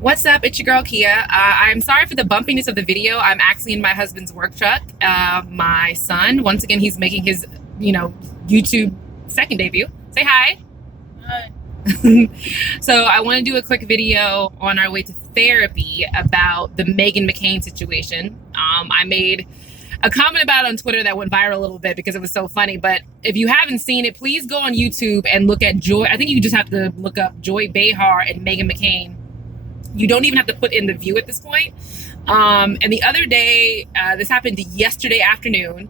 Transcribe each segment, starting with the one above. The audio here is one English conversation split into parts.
What's up? It's your girl Kia. I'm sorry for the bumpiness of the video. I'm actually in my husband's work truck. My son, once again, he's making his, YouTube second debut. Say hi. Hi. So I want to do a quick video on our way to therapy about the Meghan McCain situation. I made a comment about it on Twitter that went viral a little bit because it was so funny. But if you haven't seen it, please go on YouTube and look at Joy. I think you just have to look up Joy Behar and Meghan McCain. You don't even have to put in the view at this point. And the other day, this happened yesterday afternoon,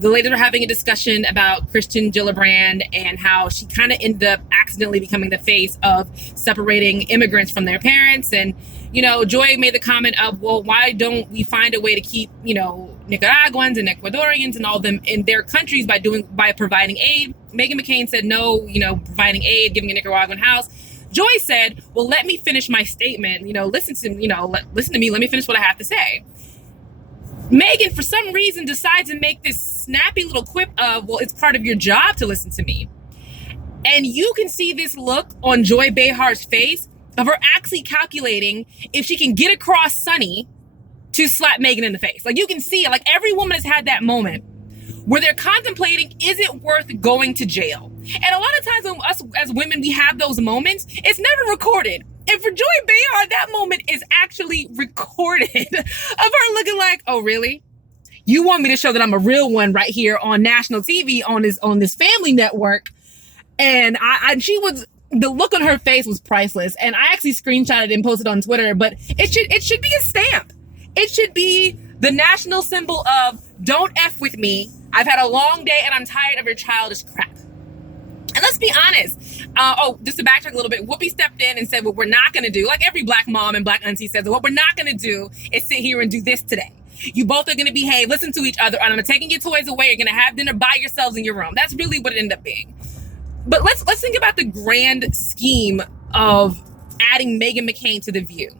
the ladies were having a discussion about Christian Gillibrand and how she kind of ended up accidentally becoming the face of separating immigrants from their parents. And, Joy made the comment of, well, why don't we find a way to keep, Nicaraguans and Ecuadorians and all of them in their countries by providing aid? Meghan McCain said no, providing aid, giving a Nicaraguan house. Joy said, well, let me finish my statement. Listen to me. Let me finish what I have to say. Meghan, for some reason, decides to make this snappy little quip of, well, it's part of your job to listen to me. And you can see this look on Joy Behar's face of her actually calculating if she can get across Sunny to slap Meghan in the face. Like, you can see it. Like, every woman has had that moment where they're contemplating, is it worth going to jail? And a lot of times when us as women, we have those moments, it's never recorded. And for Joy Behar, that moment is actually recorded of her looking like, oh, really? You want me to show that I'm a real one right here on national TV on this family network? And she was, the look on her face was priceless. And I actually screenshotted and posted on Twitter, but it should be a stamp. It should be the national symbol of don't F with me. I've had a long day and I'm tired of your childish crap. And let's be honest. Just to backtrack a little bit, Whoopi stepped in and said, what we're not going to do, like every black mom and black auntie says, what we're not going to do is sit here and do this today. You both are going to behave, listen to each other, and I'm taking your toys away. You're going to have dinner by yourselves in your room. That's really what it ended up being. But let's think about the grand scheme of adding Meghan McCain to The View.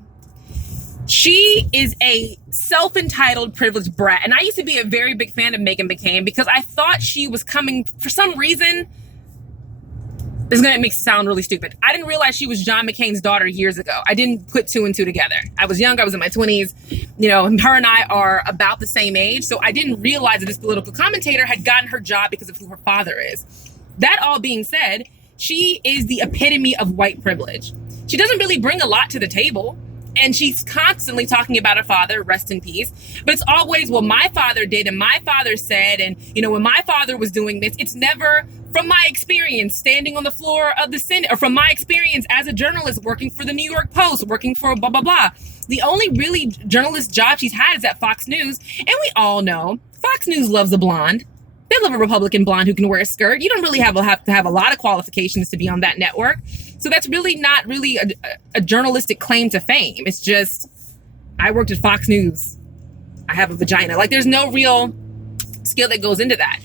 She is a self-entitled, privileged brat. And I used to be a very big fan of Meghan McCain because I thought she was coming, for some reason, this is going to make it sound really stupid. I didn't realize she was John McCain's daughter years ago. I didn't put two and two together. I was young. I was in my 20s. Her and I are about the same age. So I didn't realize that this political commentator had gotten her job because of who her father is. That all being said, she is the epitome of white privilege. She doesn't really bring a lot to the table. And she's constantly talking about her father, rest in peace. But it's always, well, my father did and my father said, and, when my father was doing this, it's never from my experience standing on the floor of the Senate or from my experience as a journalist working for the New York Post, working for blah, blah, blah. The only really journalist job she's had is at Fox News. And we all know Fox News loves a blonde. They love a Republican blonde who can wear a skirt. You don't really have to have a lot of qualifications to be on that network. So that's really not really a journalistic claim to fame. It's just, I worked at Fox News. I have a vagina. Like, there's no real skill that goes into that.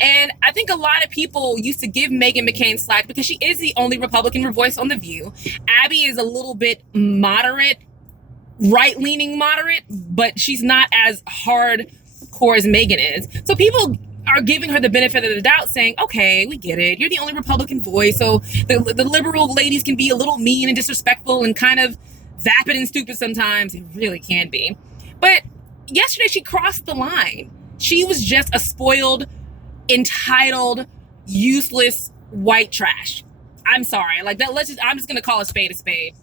And I think a lot of people used to give Meghan McCain slack because she is the only Republican voice on The View. Abby is a little bit moderate, right-leaning moderate, but she's not as hardcore as Meghan is. So people are giving her the benefit of the doubt, saying, okay, we get it. You're the only Republican voice, so the liberal ladies can be a little mean and disrespectful and kind of vapid and stupid sometimes. It really can be. But yesterday she crossed the line. She was just a spoiled, entitled, useless white trash. I'm sorry. Like that. I'm just going to call a spade a spade.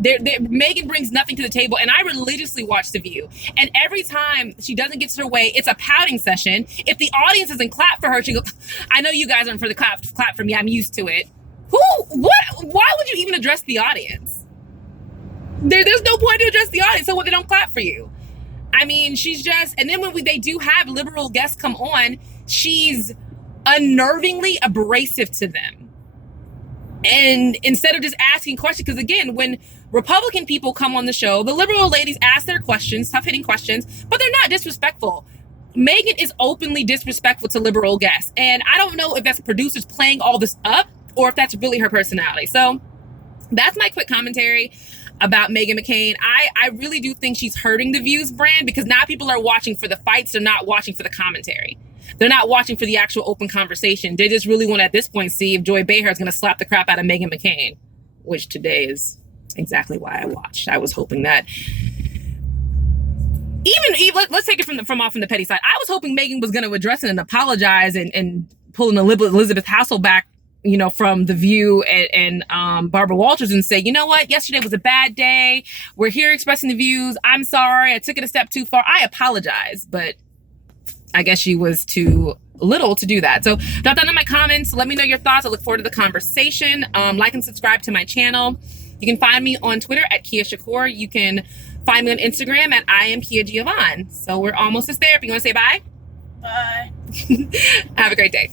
Meghan brings nothing to the table, and I religiously watch The View. And every time she doesn't get her way, it's a pouting session. If the audience doesn't clap for her, she goes, I know you guys aren't for the clap for me. I'm used to it. Why would you even address the audience? There's no point to address the audience, so what, they don't clap for you. I mean, she's just, and then when they do have liberal guests come on, she's unnervingly abrasive to them. And instead of just asking questions, because again, when Republican people come on the show, the liberal ladies ask their questions, tough-hitting questions, but they're not disrespectful. Meghan is openly disrespectful to liberal guests. And I don't know if that's producers playing all this up or if that's really her personality. So that's my quick commentary about Meghan McCain. I really do think she's hurting the View's brand because now people are watching for the fights. They're not watching for the commentary. They're not watching for the actual open conversation. They just really want to, at this point, see if Joy Behar is going to slap the crap out of Meghan McCain, which today is exactly why I watched. I was hoping that even let's take it from the petty side. I was hoping Meghan was going to address it and apologize and pull an Elizabeth Hassel back, you know, from The View and Barbara Walters and say, you know what, yesterday was a bad day. We're here expressing the views. I'm sorry. I took it a step too far. I apologize. But I guess she was too little to do that. So drop down in my comments. Let me know your thoughts. I look forward to the conversation. Like and subscribe to my channel. You can find me on Twitter at Kia Shakur. You can find me on Instagram at I am Kia Giovanni. So we're almost to therapy. You want to say bye? Bye. Have a great day.